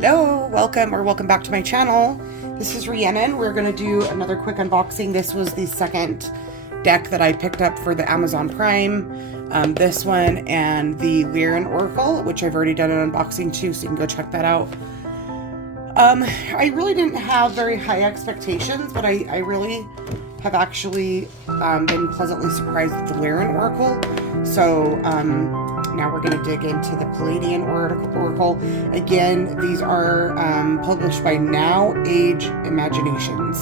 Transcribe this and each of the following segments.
Hello, welcome back to my channel. This is Rhiannon. We're going to do another quick unboxing. This was the second deck that I picked up for the Amazon Prime. This one and the Lyran Oracle, which I've already done an unboxing too, so you can go check that out. I really didn't have very high expectations, but I really have actually been pleasantly surprised with the Lyran Oracle. So now we're going to dig into the Pleiadian Oracle. Again, these are published by Now Age Imaginations.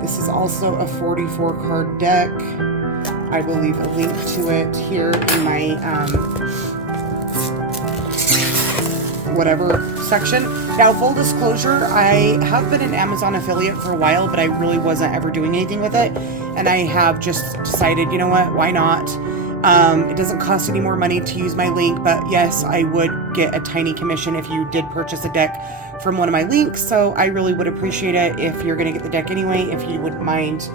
This is also a 44 card deck. I will leave a link to it here in my whatever section. Now, full disclosure, I have been an Amazon affiliate for a while, but I really wasn't ever doing anything with it. And I have just decided, you know what, why not? It doesn't cost any more money to use my link, but yes, I would get a tiny commission if you did purchase a deck from one of my links. So I really would appreciate it if you're going to get the deck anyway, if you wouldn't mind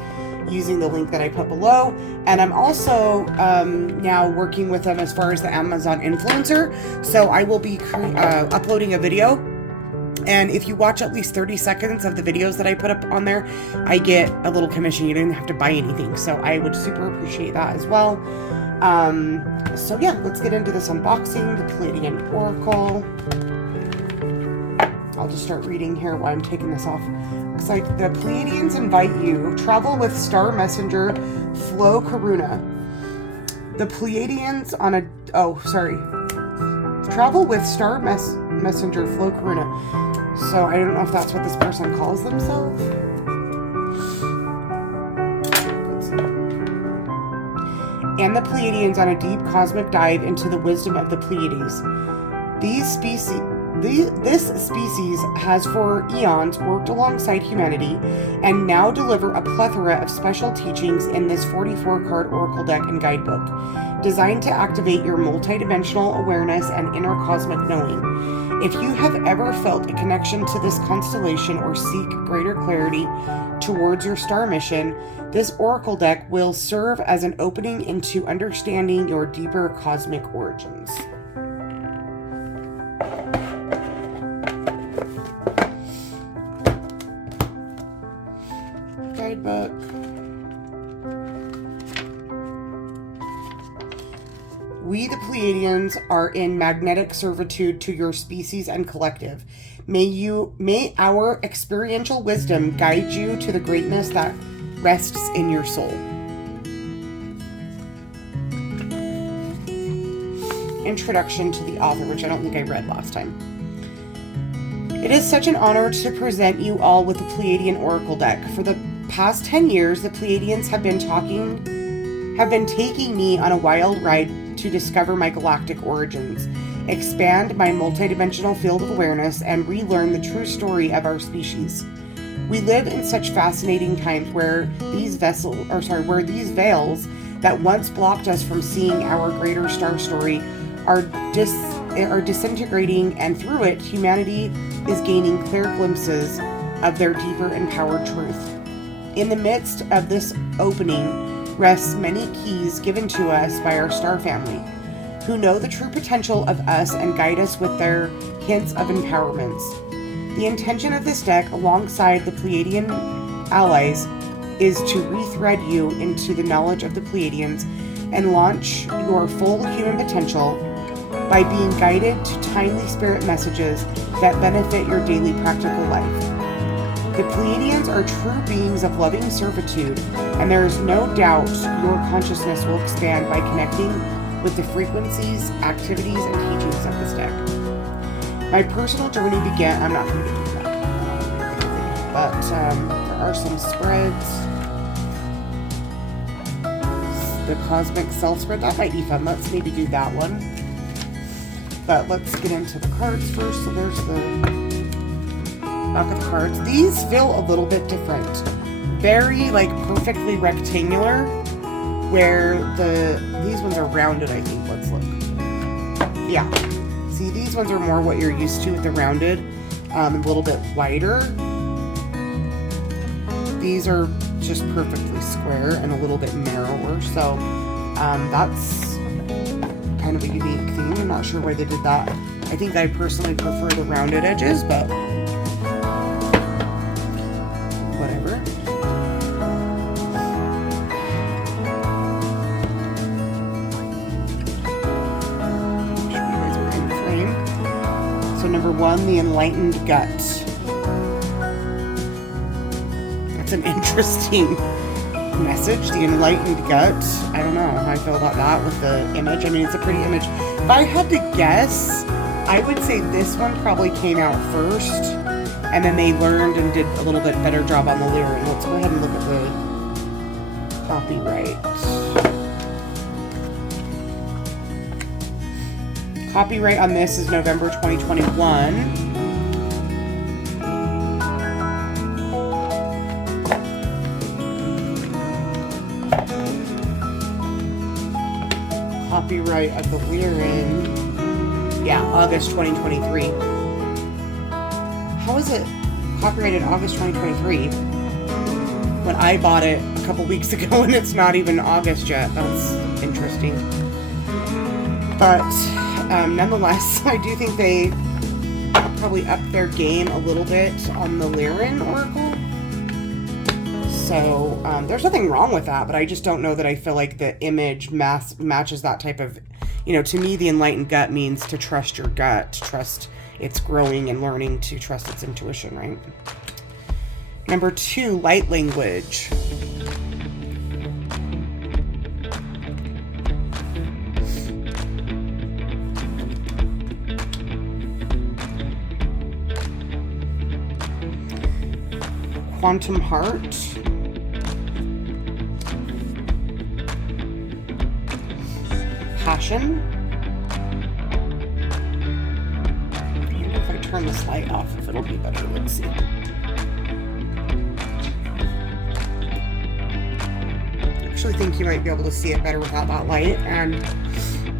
using the link that I put below. And I'm also now working with them as far as the Amazon influencer. So I will be uploading a video. And if you watch at least 30 seconds of the videos that I put up on there, I get a little commission. You don't have to buy anything. So I would super appreciate that as well. So yeah, let's get into this unboxing, the Pleiadian Oracle. I'll just start reading here while I'm taking this off. Looks like the Pleiadians invite you. Travel with Star Messenger Flo Karuna. The Pleiadians on a... Oh, sorry. Travel with Star Messenger Flo Karuna. So I don't know if that's what this person calls themselves. And the Pleiadians on a deep cosmic dive into the wisdom of the Pleiades. This species has for eons worked alongside humanity and now deliver a plethora of special teachings in this 44-card oracle deck and guidebook, designed to activate your multidimensional awareness and inner cosmic knowing. If you have ever felt a connection to this constellation or seek greater clarity towards your star mission, this oracle deck will serve as an opening into understanding your deeper cosmic origins. Guidebook. We, the Pleiadians, are in magnetic servitude to your species and collective. May our experiential wisdom guide you to the greatness that rests in your soul. Introduction to the author, which I don't think I read last time. It is such an honor to present you all with the Pleiadian Oracle deck. For the past 10 years, the Pleiadians have been taking me on a wild ride to discover my galactic origins, expand my multidimensional field of awareness, and relearn the true story of our species. We live in such fascinating times where these veils that once blocked us from seeing our greater star story are disintegrating, and through it, humanity is gaining clear glimpses of their deeper empowered truth. In the midst of this opening rests many keys given to us by our star family, who know the true potential of us and guide us with their hints of empowerments. The intention of this deck, alongside the Pleiadian allies, is to rethread you into the knowledge of the Pleiadians and launch your full human potential by being guided to timely spirit messages that benefit your daily practical life. The Pleiadians are true beings of loving servitude, and there is no doubt your consciousness will expand by connecting with the frequencies, activities, and teachings of this deck. My personal journey began... I'm not going to do that. But there are some spreads. The Cosmic Self spread. That might be fun. Let's maybe do that one. But let's get into the cards first. So there's the back of cards. These feel a little bit different. Very, perfectly rectangular. Where these ones are rounded, I think. Let's look. Yeah. See, these ones are more what you're used to with the rounded, a little bit wider. These are just perfectly square and a little bit narrower, so that's kind kind of a unique theme. I'm not sure why they did that. I think I personally prefer the rounded edges, but whatever. Make sure you guys are in frame. So number 1, the enlightened gut. That's an interesting message, the enlightened gut. I don't know how I feel about that with the image. I mean, it's a pretty image. If I had to guess, I would say this one probably came out first, and then they learned and did a little bit better job on the lyric. Let's go ahead and look at the copyright. Copyright on this is November 2021. Copyright of the Lyran, yeah, August 2023. How is it copyrighted August 2023 when I bought it a couple weeks ago and it's not even August yet? That's interesting. But nonetheless, I do think they probably upped their game a little bit on the Lyran Oracle. So there's nothing wrong with that, but I just don't know that I feel like the image matches that type of, to me, the enlightened gut means to trust your gut, to trust its growing and learning, to trust its intuition, right? Number 2, light language. Quantum heart. Passion. I wonder if I turn this light off, if it'll be better. Let's see. I actually think you might be able to see it better without that light, and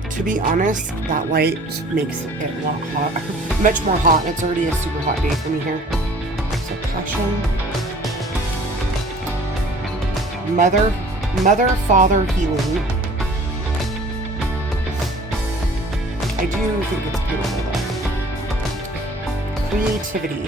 to be honest, that light makes it a lot much more hot. It's already a super hot day for me here. So passion. Mother, father, healing. I do think it's beautiful though. Creativity.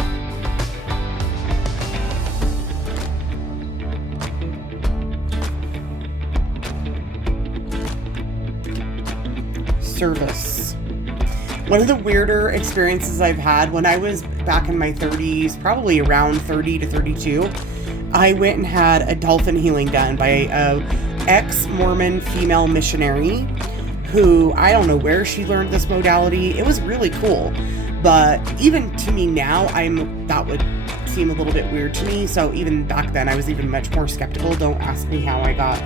Service. One of the weirder experiences I've had when I was back in my 30s, probably around 30 to 32, I went and had a dolphin healing done by a ex-Mormon female missionary who, I don't know where she learned this modality. It was really cool. But even to me now, that would seem a little bit weird to me. So even back then, I was even much more skeptical. Don't ask me how I got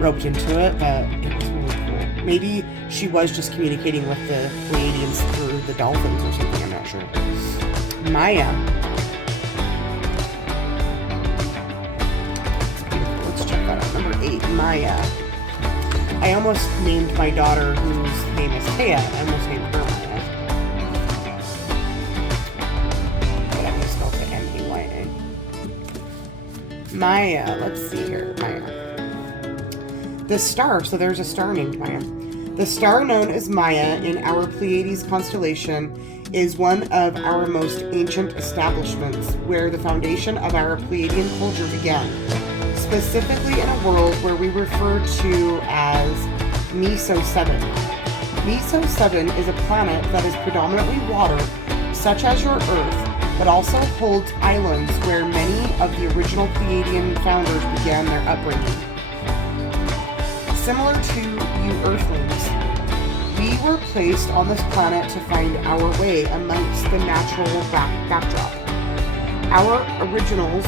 roped into it, but it was really cool. Maybe she was just communicating with the Pleiadians through the dolphins or something. I'm not sure. Maya. Let's check that out. Number 8, Maya. I almost named my daughter, whose name is Taya, I almost named her Maya. But I'm just spelled it M-E-Y-A. Maya, let's see here. Maya. The star, so there's a star named Maya. The star known as Maya in our Pleiades constellation is one of our most ancient establishments where the foundation of our Pleiadian culture began. Specifically in a world where we refer to as Meso 7. Meso 7 is a planet that is predominantly water, such as your Earth, but also holds islands where many of the original Pleiadian founders began their upbringing. Similar to you Earthlings, we were placed on this planet to find our way amongst the natural backdrop. Our originals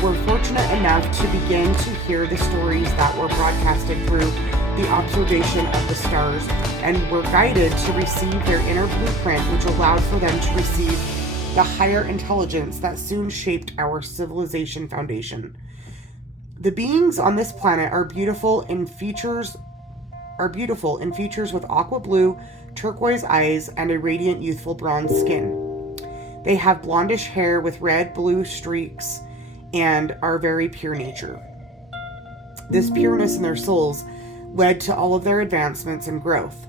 were fortunate enough to begin to hear the stories that were broadcasted through the observation of the stars, and were guided to receive their inner blueprint, which allowed for them to receive the higher intelligence that soon shaped our civilization foundation. The beings on this planet are beautiful in features with aqua blue, turquoise eyes, and a radiant youthful bronze skin. They have blondish hair with red, blue streaks, and are very pure nature. This pureness in their souls led to all of their advancements and growth.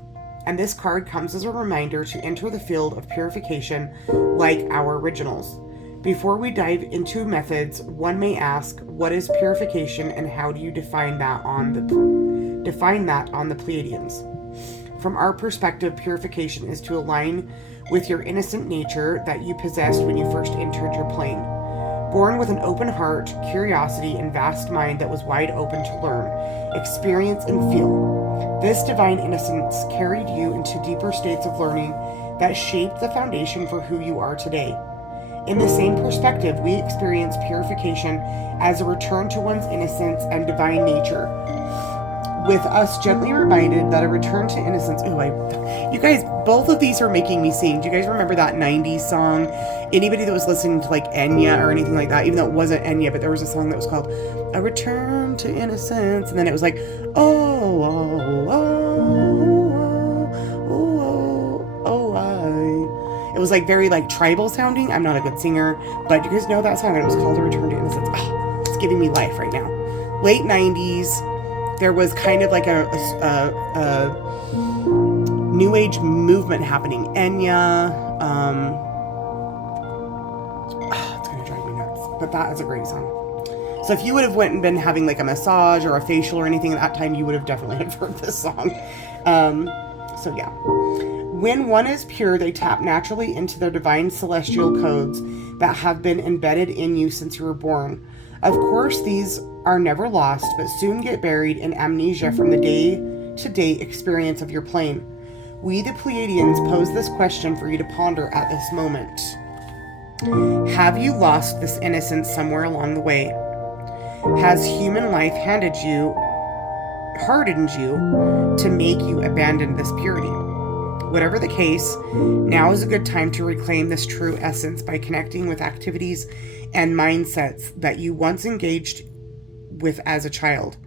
and this card comes as a reminder to enter the field of purification like our originals. Before we dive into methods, one may ask, what is purification and how do you define that on the Pleiadians? From our perspective, purification is to align with your innocent nature that you possessed when you first entered your plane. Born with an open heart, curiosity, and vast mind that was wide open to learn, experience, and feel, this divine innocence carried you into deeper states of learning that shaped the foundation for who you are today. In the same perspective, we experience purification as a return to one's innocence and divine nature, with us gently reminded that a return to innocence. You guys, both of these are making me sing. Do you guys remember that 90s song? Anybody that was listening to like Enya or anything like that, even though it wasn't Enya, but there was a song that was called A Return to Innocence, and then it was like, it was like very like tribal sounding. I'm not a good singer, but you guys know that song, and it was called A Return to Innocence. It's giving me life right now. Late 90s, there was kind of like a new age movement happening. Enya, it's gonna drive me nuts, but that is a great song. So if you would have went and been having like a massage or a facial or anything at that time, you would have definitely have heard this song. So yeah. When one is pure, they tap naturally into their divine celestial codes that have been embedded in you since you were born. Of course, these are never lost, but soon get buried in amnesia from the day-to-day experience of your plane. We, the Pleiadians, pose this question for you to ponder at this moment. Have you lost this innocence somewhere along the way? Has human life hardened you to make you abandon this purity? Whatever the case, now is a good time to reclaim this true essence by connecting with activities and mindsets that you once engaged with as a child.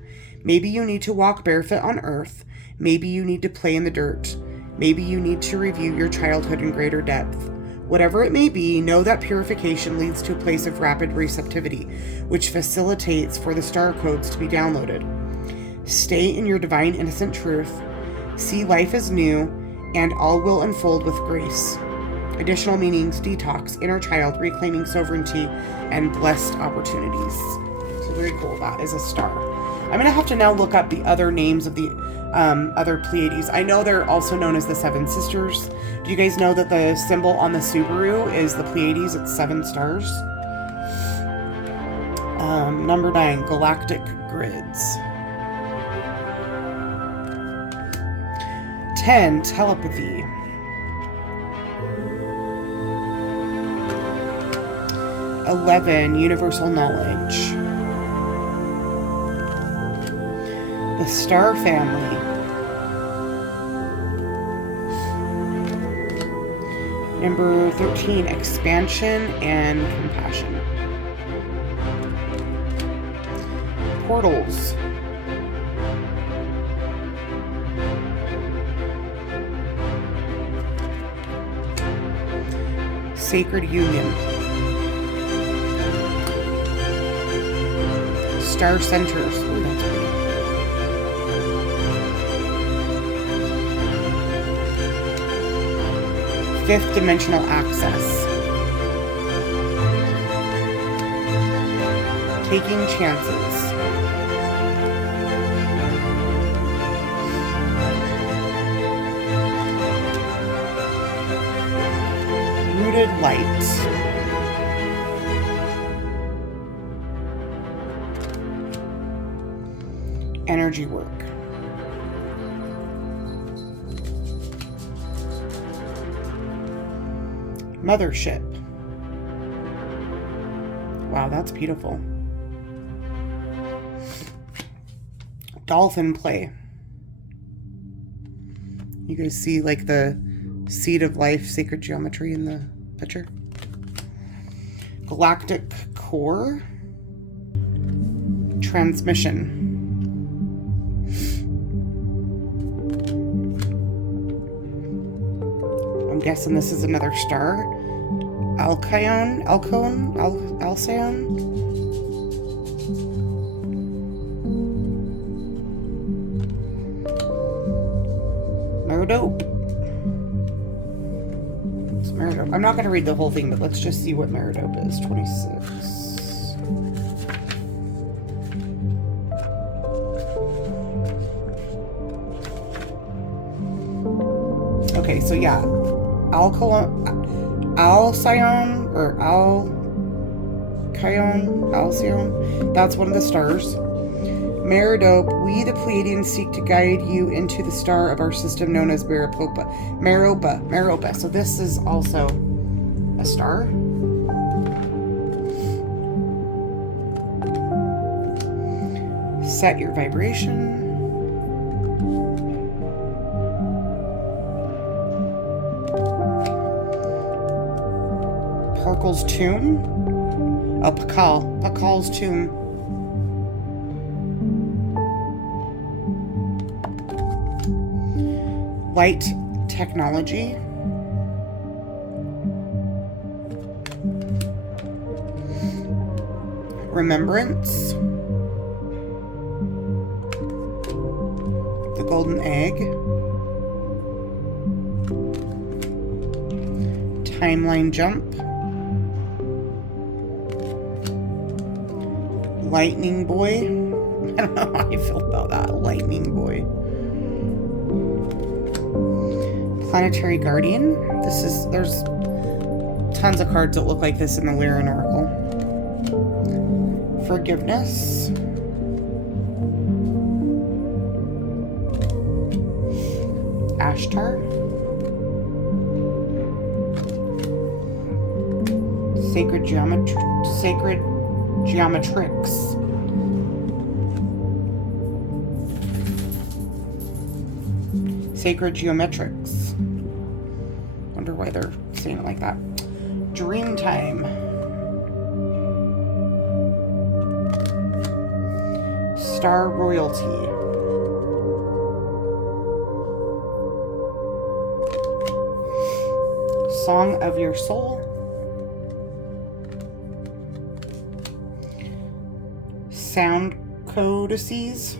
Maybe you need to walk barefoot on earth. Maybe you need to play in the dirt. Maybe you need to review your childhood in greater depth. Whatever it may be, know that purification leads to a place of rapid receptivity, which facilitates for the star codes to be downloaded. Stay in your divine innocent truth. See life as new, and all will unfold with grace. Additional meanings: detox, inner child, reclaiming sovereignty, and blessed opportunities. So very cool. That is a star. I'm going to have to now look up the other names of the other Pleiades. I know they're also known as the Seven Sisters. Do you guys know that the symbol on the Subaru is the Pleiades? It's 7 stars. Number 9, galactic grids. 10, telepathy. 11, universal knowledge. The star family. Number 13, expansion and compassion. Portals. Sacred union. Star centers. Ooh, that's pretty. Fifth dimensional access. Taking chances. Rooted light. Energy work. Mothership. Wow, that's beautiful. Dolphin play. You guys see like the seed of life, sacred geometry in the picture? Galactic core. Transmission. I'm guessing this is another star. Alcyon? Murdope. I'm not going to read the whole thing, but let's just see what Meridope is. 26. Okay, so yeah, Alcyone, that's one of the stars. Meridope, we the Pleiadians seek to guide you into the star of our system known as Meropa. So this is also a star. Set your vibration. Parkal's tomb. Oh, Pakal's tomb. Light technology. Remembrance. The golden egg. Timeline jump. Lightning boy. I don't know how I feel about that. Lightning boy. Planetary guardian. There's tons of cards that look like this in the Lyran Oracle. Forgiveness. Ashtar. Sacred Geometrix. Sacred Geometrix. Wonder why they're saying it like that. Dreamtime. Star Royalty. Song of Your Soul. Sound codices.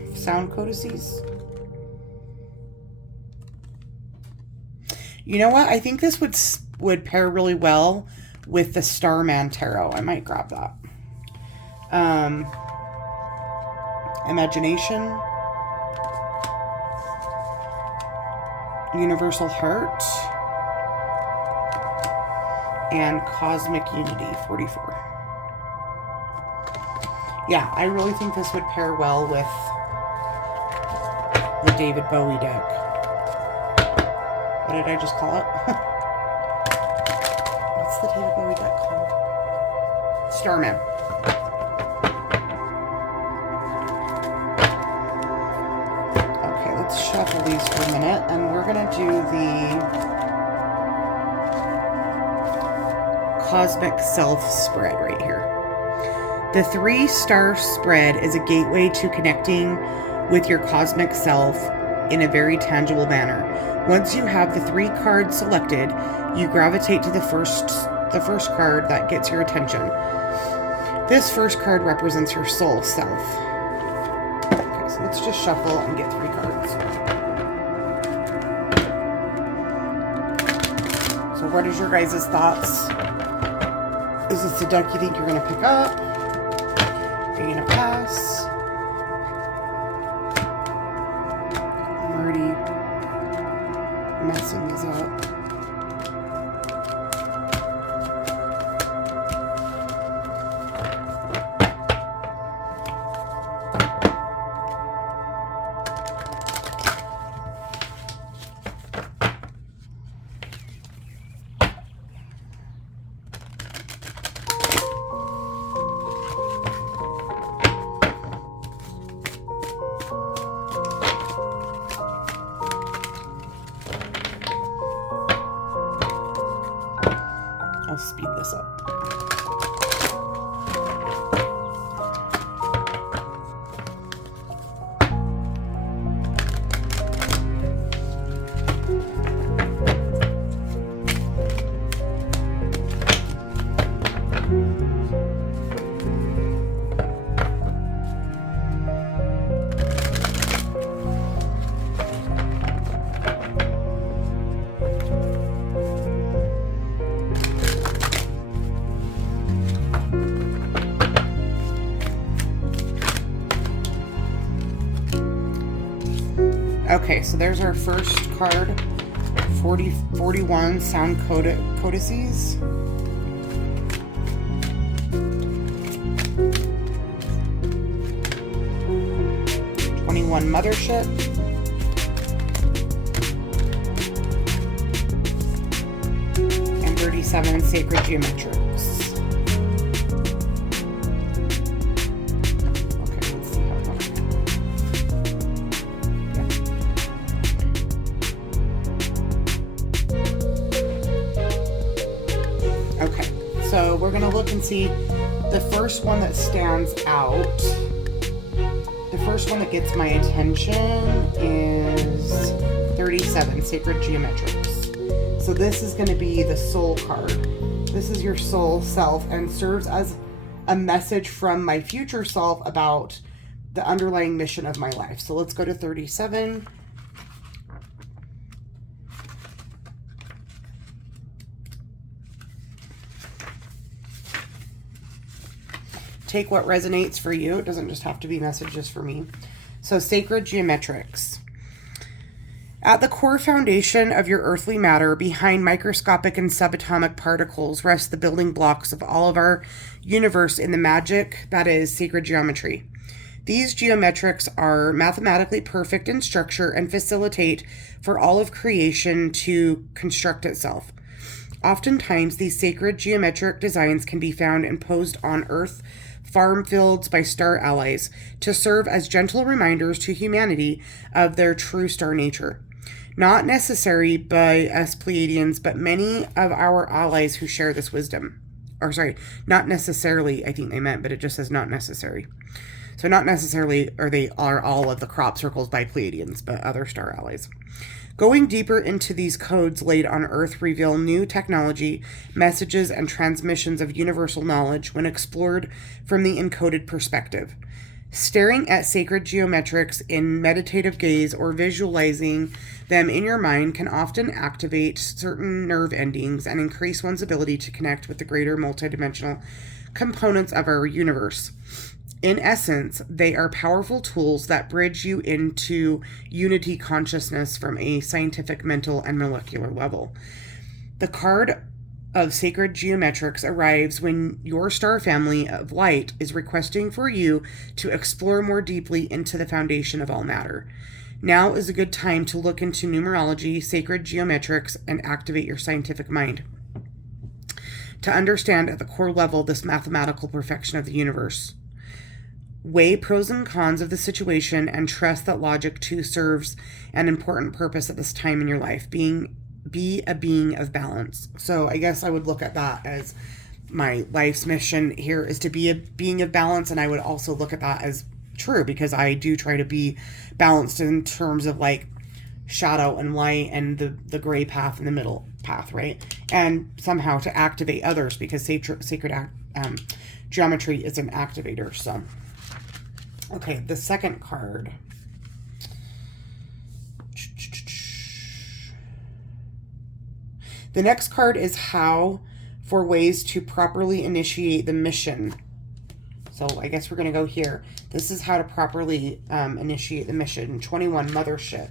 You know what? I think this would pair really well with the Starman Tarot. I might grab that. Imagination. Universal Heart. And Cosmic Unity, 44. Yeah, I really think this would pair well with the David Bowie deck. What did I just call it? What's the David Bowie deck called? Starman. Okay, let's shuffle these for a minute, and we're going to do the Cosmic Self spread right here. The 3-star spread is a gateway to connecting with your cosmic self in a very tangible manner. Once you have the 3 cards selected, you gravitate to the first card that gets your attention. This first card represents your soul self. Okay, so let's just shuffle and get 3 cards. So what is your guys' thoughts? Is this a deck you think you're going to pick up? Are you going to pass? I'm already messing these up. Okay, so there's our first card. 41 sound codices. 21 mothership. And 37 sacred geometrics. Okay, let's see how it looks. Yeah. Okay, so we're going to look and see the first one that stands out. The first one that gets my attention is 37, Sacred Geometrics. So this is going to be the soul card. This is your soul self and serves as a message from my future self about the underlying mission of my life. So let's go to 37. Take what resonates for you. It doesn't just have to be messages for me. So Sacred Geometrics. At the core foundation of your earthly matter, behind microscopic and subatomic particles, rest the building blocks of all of our universe in the magic that is sacred geometry. These geometrics are mathematically perfect in structure and facilitate for all of creation to construct itself. Oftentimes, these sacred geometric designs can be found imposed on Earth farm fields by star allies to serve as gentle reminders to humanity of their true star nature. Not necessary by us Pleiadians, but many of our allies who share this wisdom. Or sorry, not necessarily, I think they meant, but it just says not necessary. So not necessarily are all of the crop circles by Pleiadians, but other star allies. Going deeper into these codes laid on Earth reveal new technology, messages, and transmissions of universal knowledge when explored from the encoded perspective. Staring at sacred geometrics in meditative gaze or visualizing them in your mind can often activate certain nerve endings and increase one's ability to connect with the greater multidimensional components of our universe. In essence, they are powerful tools that bridge you into unity consciousness from a scientific, mental, and molecular level. The card of Sacred Geometrics arrives when your star family of light is requesting for you to explore more deeply into the foundation of all matter. Now is a good time to look into numerology, sacred geometrics, and activate your scientific mind to understand at the core level this mathematical perfection of the universe. Weigh pros and cons of the situation and trust that logic too serves an important purpose at this time in your life. Be a being of balance. So I guess I would look at that as my life's mission here is to be a being of balance. And I would also look at that as true because I do try to be balanced in terms of like shadow and light and the gray path and the middle path, right? And somehow to activate others because sacred geometry is an activator. So okay, the second card. The next card is how for ways to properly initiate the mission. So I guess we're going to go here. This is how to properly initiate the mission. 21 mothership.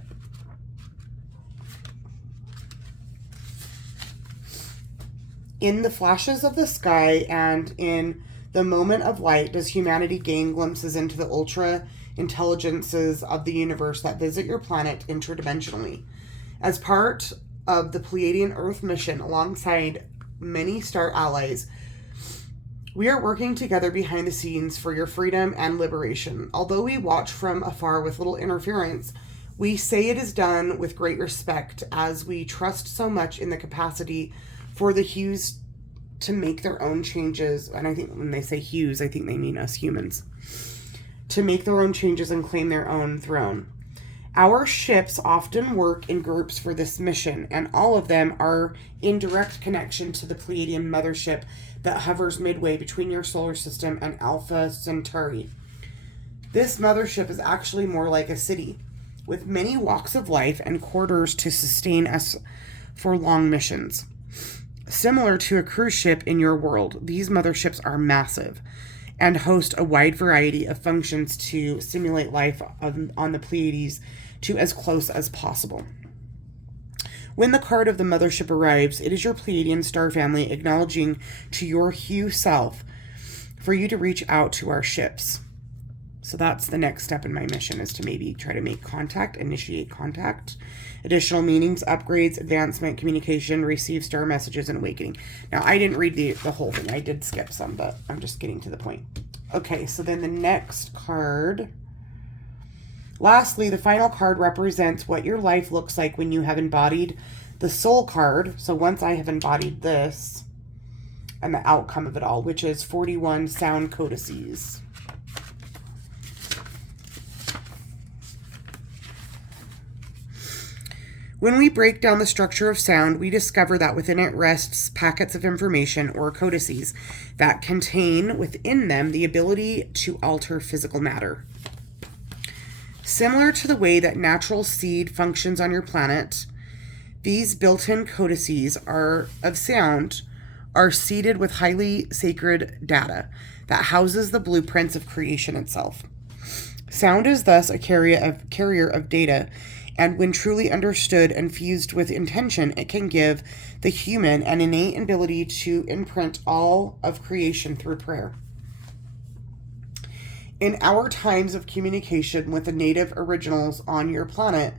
In the flashes of the sky and in the moment of light does humanity gain glimpses into the ultra intelligences of the universe that visit your planet interdimensionally. As part of the Pleiadian Earth mission, alongside many star allies, we are working together behind the scenes for your freedom and liberation. Although we watch from afar with little interference, we say it is done with great respect as we trust so much in the capacity for the hues to make their own changes. And I think when they say hues, I think they mean us humans. To make their own changes and claim their own throne. Our ships often work in groups for this mission, and all of them are in direct connection to the Pleiadian mothership that hovers midway between your solar system and Alpha Centauri. This mothership is actually more like a city, with many walks of life and quarters to sustain us for long missions. Similar to a cruise ship in your world, these motherships are massive and host a wide variety of functions to simulate life on the Pleiades to as close as possible. When the card of the mothership arrives, it is your Pleiadian star family acknowledging to your hue self for you to reach out to our ships. So that's the next step in my mission, is to maybe try to make contact, initiate contact. Additional meanings, upgrades, advancement, communication, receive star messages, and awakening. Now, I didn't read the whole thing. I did skip some, but I'm just getting to the point. Okay, so then the next card. Lastly, the final card represents what your life looks like when you have embodied the soul card. So once I have embodied this and the outcome of it all, which is 41 sound codices. When we break down the structure of sound, we discover that within it rests packets of information or codices that contain within them the ability to alter physical matter. Similar to the way that natural seed functions on your planet, these built-in codices of sound are seeded with highly sacred data that houses the blueprints of creation itself. Sound is thus a carrier of data, and when truly understood and fused with intention, it can give the human an innate ability to imprint all of creation through prayer. In our times of communication with the native originals on your planet,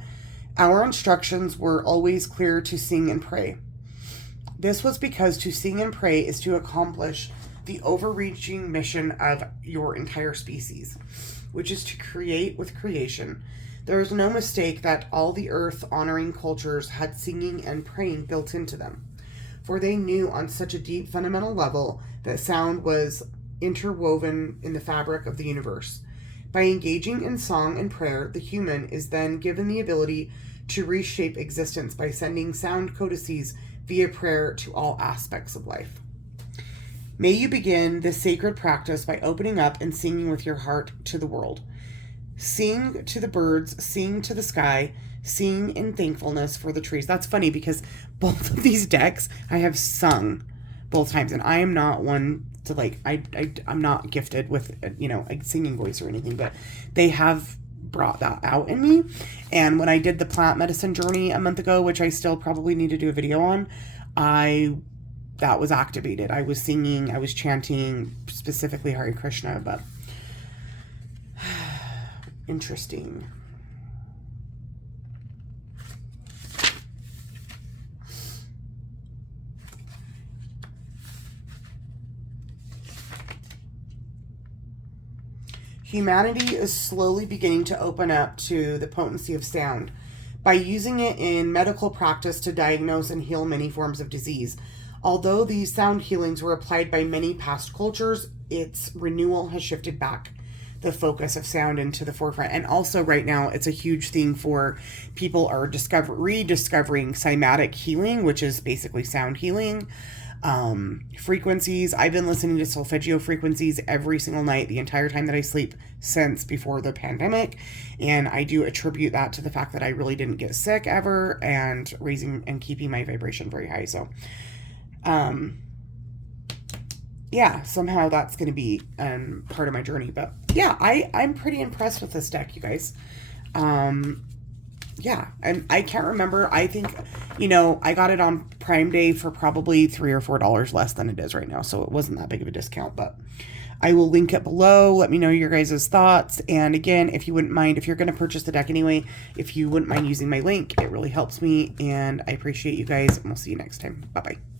our instructions were always clear to sing and pray. This was because to sing and pray is to accomplish the overreaching mission of your entire species, which is to create with creation. There is no mistake that all the earth-honoring cultures had singing and praying built into them, for they knew on such a deep fundamental level that sound was interwoven in the fabric of the universe. By engaging in song and prayer, the human is then given the ability to reshape existence by sending sound codices via prayer to all aspects of life. May you begin this sacred practice by opening up and singing with your heart to the world. Sing to the birds, sing to the sky, sing in thankfulness for the trees. That's funny because both of these decks I have sung both times, and I am not one to I'm not gifted with, a singing voice or anything, but they have brought that out in me. And when I did the plant medicine journey a month ago, which I still probably need to do a video on, that was activated. I was singing, I was chanting, specifically Hare Krishna, but interesting. Humanity is slowly beginning to open up to the potency of sound by using it in medical practice to diagnose and heal many forms of disease. Although these sound healings were applied by many past cultures, its renewal has shifted back the focus of sound into the forefront. And also right now, it's a huge thing for people are rediscovering cymatic healing, which is basically sound healing. Frequencies. I've been listening to solfeggio frequencies every single night the entire time that I sleep since before the pandemic, and I do attribute that to the fact that I really didn't get sick ever and raising and keeping my vibration very high. So yeah, somehow that's going to be part of my journey. But yeah, I'm pretty impressed with this deck, you guys. Yeah, and I can't remember. I think, I got it on Prime Day for probably $3 or $4 less than it is right now. So it wasn't that big of a discount, but I will link it below. Let me know your guys' thoughts. And again, if you wouldn't mind, if you're going to purchase the deck anyway, if you wouldn't mind using my link, it really helps me. And I appreciate you guys. And we'll see you next time. Bye-bye.